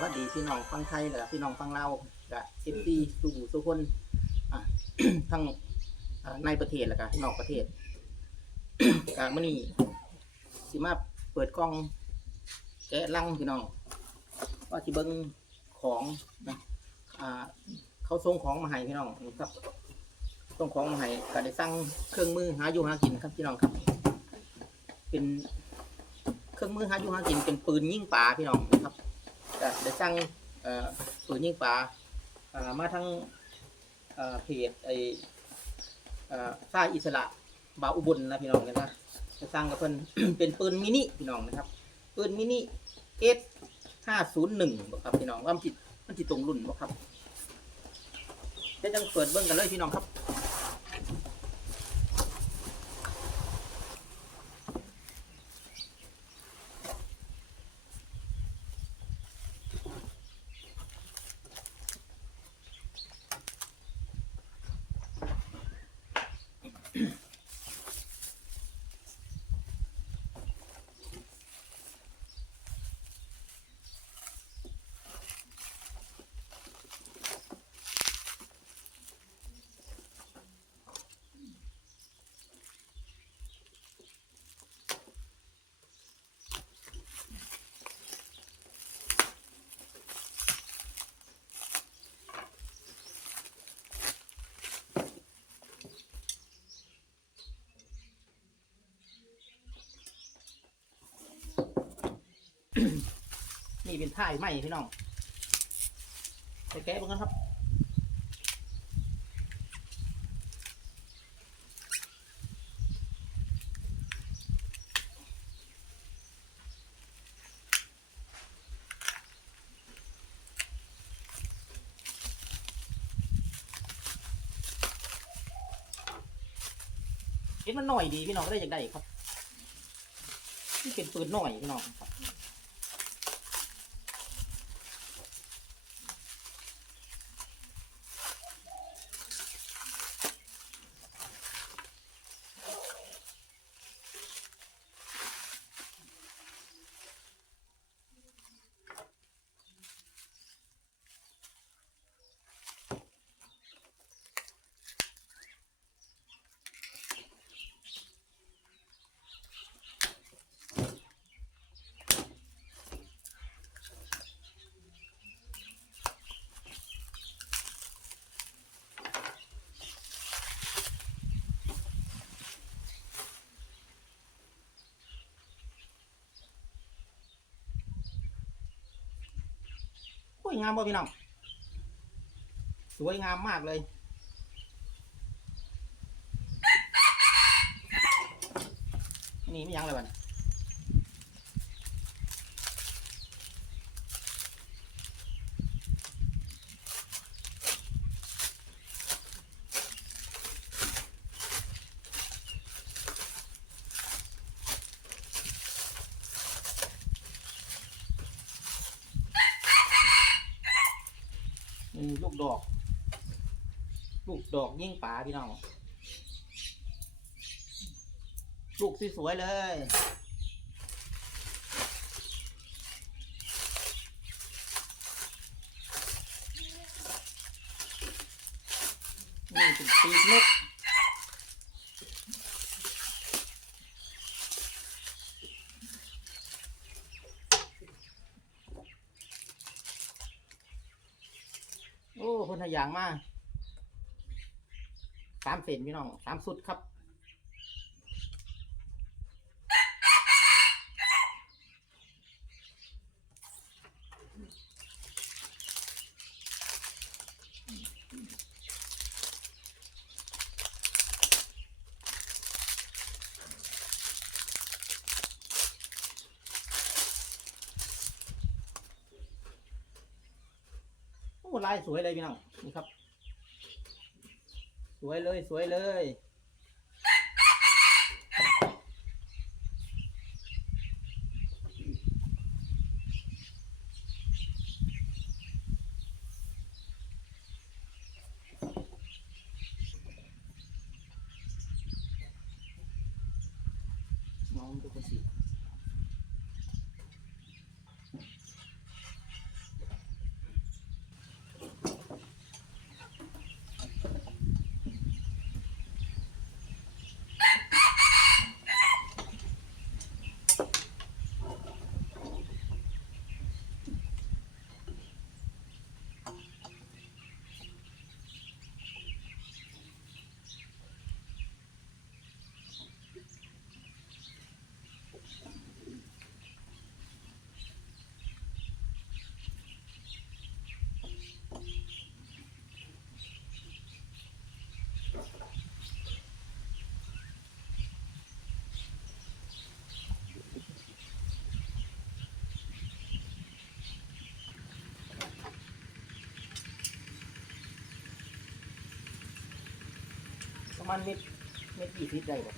วัสดีพี่น้องฟังไทยและพี่น้องฟังเลาวและเอฟซีสู่สุคนอะ ทั้งอ่าในประเทศและก็นอกประเทศ การมื่อนี้สิมาเปิดกล้องแกะลังพี่น้องว่าสิเบิ้งของนะอ่า เขาส่งของมาให้พี่น้องนะครับส่งของมาให้ก็ได้สั่งเครื่องมือหาอยู่หากินครับพี่น้องครับ เป็น เครื่องมือหาอยู่หากินเป็นปืนยิงปลาพี่น้องนะครับ ก็ได้สั่งเอ่อปืนยิงปลาอ่ามาทั้งเอ่อเพจไอเอ่อซ่าอิสระบาวอุบลนะพี่น้องกันนะจะสั่งกับเพิ่น เป็นปืนมินิพี่น้องนะครับปืนมินิเอสห้าศูนย์หนึ่งครับพี่น้องว่ามันจิตมันจิตรงรุ่นบ่ครับเดี๋ยวจังเปิดเบิ้งกันเลยพี่น้องครับ นี่เป็นท่ายไหมพี่น้องไปแกะบิ่งกันครับเห็นมันหน่อยดีพี่น้องได้จากได้ครับนี่เป็นปืนหน่อยพี่น้องครับ ยงามบ่พี่น้องสวยงามมากเลย นี่ไม่ยังเลยวัน นี่ลูกดอก ลูกดอกยิ่งป่าพี่น้อง ลูกสวยๆเลย นี่เป็นปีกนก โอ้คนทะยางมากสามเซนพี่น้องสามสุดครับ ลายสวยเลยพี่น้องนี่ครับ สวยเลยสวยเลย ประมาณเม็ดเม็ดยี่สิบได้บ่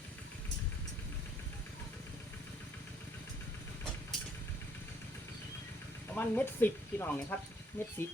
ประมาณเม็ดสิบพี่น้องเนี่ยครับ เม็ดสิบ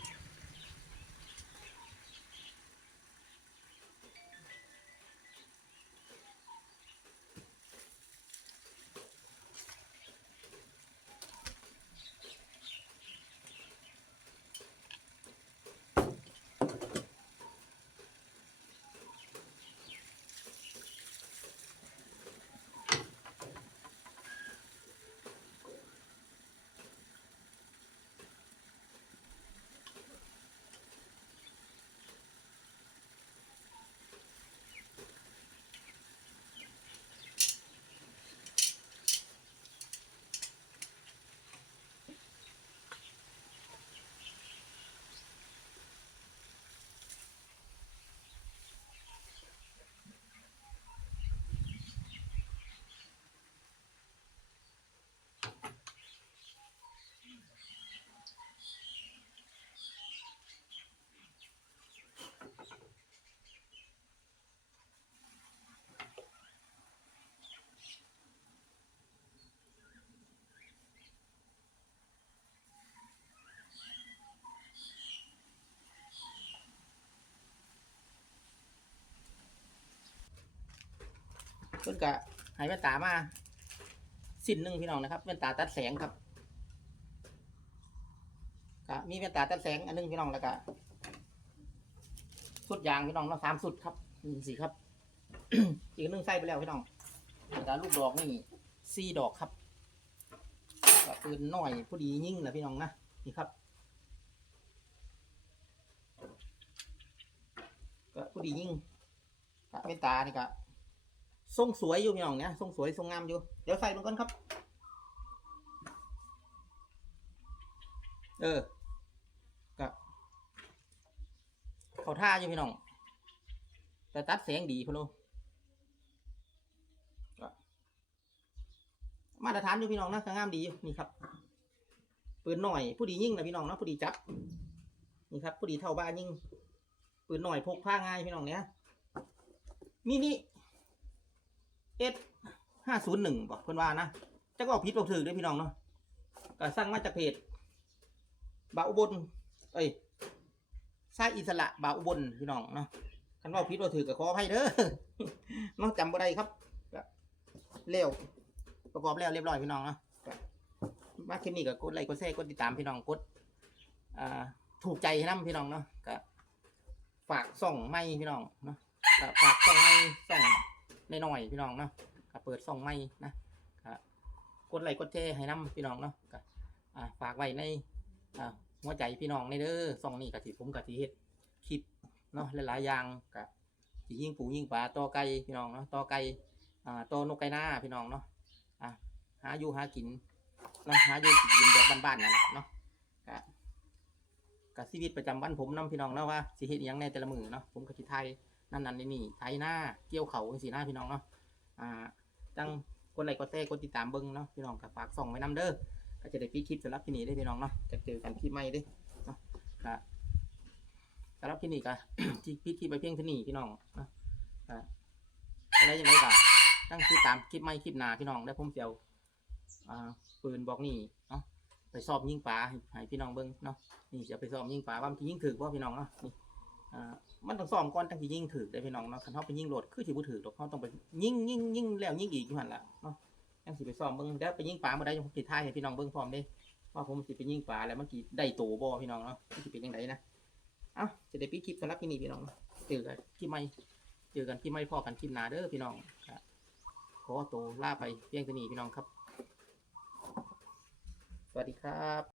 เพิ่นกะให้แว่นตามาสิ้นหนึ่งพี่น้องนะครับแว่นตาตัดแสงครับกะมีแว่นตาตัดแสงอันหนึงพี่น้องแล้วก็สุดยางพี่น้องเนาสามสุดครับนี่สิครับ อีกนหนึงใส่ไปแล้วพี่น้องแล้วก็ลูกดอกนี่สี่ดอกครับก็ปืนหน่อยผู้ดียิ่งแหละพี่น้องนะนี่ครับก็ผู้ดียิ่งกะแว่นตานี่ก็ ทรงสวยอยู่พี่น้องเนี่ยทรงสวยทรงงามอยู่ เดี๋ยวใส่มันก่อนครับ เออก็เขาท่าอยู่พี่น้อง แต่ตัดแสงดีพะโลก็มาตรฐานอยู่พี่น้องนะงามดีอยู่นี่ครับปืนหน่อยผู้ดียิ่งนะพี่น้องนะผู้ดีจับนี่ครับผู้ดีเท่าบ้านยิ่งปืนหน่อยพกผ้าง่ายพี่น้องเนี่ยมินิ เอสห้าศูนย์หนึ่งบอกเพื่อนว่านะจะก็ออกพิษบอกถือด้วยพี่น้องเนาะก็สร้างมาจากเพจบาอุบลเอ้ยสายอิสระบาอุบลพี่น้องเนาะคันว่าพิษบอกถือก็ขอให้เด้อน้องจำบ่ได้ครับเร็วประกอบแล้วเรียบร้อยพี่น้องเนาะมาคลิปนี้ก็กดไลค์กดแชร์กดติดตามพี่น้องกดอ่าถูกใจนํพี่น้องเนาะก็ฝากส่องไม่พี่น้องเนาะฝากส่องไม่ส่อง น้อยๆพี่น้องเนาะก็เปิดส่องไม่นะก็กดไลค์กดแชร์ให้น้ำพี่น้องเนาะก็อ่าฝากไว้ในอ่าหัวใจพี่น้องในเด้อส่องนี้ก็สิผมก็สิเฮ็ดคลิปเนาะหลายๆอย่างก็สิยิงปูยิงปลาต่อไก่พี่น้องเนาะต่อไก่อ่าต่อนกไก่หน้าพี่น้องเนาะอ่าหาอยู่หากินเนาะหาอยู่กินแบบบ้านๆนั่นแหละเนาะก็ก็ชีวิตประจำวันผมนํพี่น้องเนาะว่าสิเฮ็ดอิหยังในแต่ละมือเนาะผมก็สิไทย นั่นนั่นนี่นี่ไถหน้าเกี่ยวเขาสีหน้าพี่น้องเนาะอ่าจังกดไลค์กดแชร์กดติดตามเบิ้งเนาะพี่น้องกับฝากส่องไว้นำเด้อก็จะได้ปีคลิปสำหรับที่นี่ได้พี่น้องเนาะจะเจอกันคลิปใหม่ด้เนาะก็สำหรับที่นี่ก็ที่พี่คลิปไปเพียงเท่นี้พี่น้องเนาะก็อะไรอย่างไรก็ตั้งติดตามคลิปใหม่คลิปหน้าพี่น้องได้วผมเจียวอ่าปืนบอกนี่เนาะไปสอบยิงปลาให้พี่น้องเบิ้งเนาะนี่จะไปสอบยิงปลาว่ามันยิงถือว่าพี่น้องเนาะนี่ อ่ามันต้องซ้อมก่อนตั้งที่ยิงถือได้พี่น้องเนาะคันเฮาไปยิงโหลดคือสิบ่ถือดอกเฮาต้องไปยิงยิงยิงแล้วยิงอีกอยู่หั่นล่ะเนาะจังสิไปซ้อมเบิ่งเดี๋ยวไปยิงปลาบ่ได้ผมสิถ่ายให้พี่น้องเบิ่งพร้อมเด้ว่าผมสิไปยิงปลาแล้วมันสิได้โตบ่พี่น้องเนาะมันสิเป็นจังไดนะเอ้าจะได้ปิดคลิปสำหรับที่นี่พี่น้องเจอกันคลิปใหม่เจอกันคลิปใหม่พอกันคลิปหน้าเด้อพี่น้องครับขอโตัวลาไปเพียงเท่านี้พี่น้องครับ สวัสดีครับ